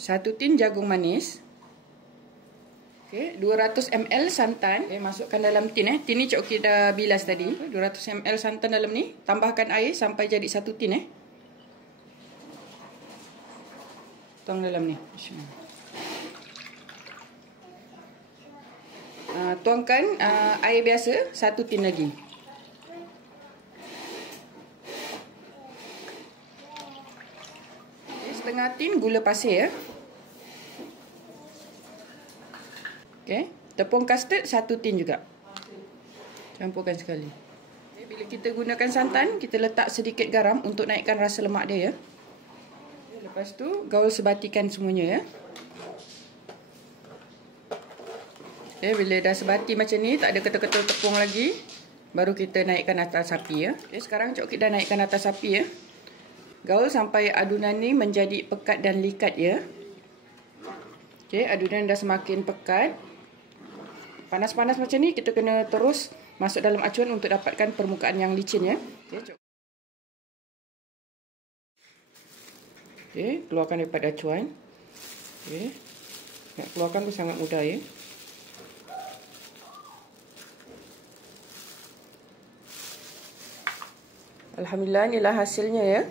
1 tin jagung manis. Okey, 200 ml santan. Okey, masukkan dalam tin Tin ni Cik Oki dah bilas tadi. 200 ml santan dalam ni. Tambahkan air sampai jadi 1 tin Tuang dalam ni. Tuangkan air biasa 1 tin lagi. Okay, setengah tin gula pasir Okay, tepung custard 1 tin juga. Campurkan sekali. Okay, bila kita gunakan santan, kita letak sedikit garam untuk naikkan rasa lemak dia Okay, lepas tu gaul sebatikan semuanya Okay, bila dah sebati macam ni, tak ada ketul-ketul tepung lagi, baru kita naikkan atas api Okay, sekarang Cik Oki dah naikkan atas api Gaul sampai adunan ni menjadi pekat dan likat Okay, adunan dah semakin pekat. Panas-panas macam ni, kita kena terus masuk dalam acuan untuk dapatkan permukaan yang licin Okay, keluarkan daripada acuan. Okay, nak keluarkan tu sangat mudah Alhamdulillah, inilah hasilnya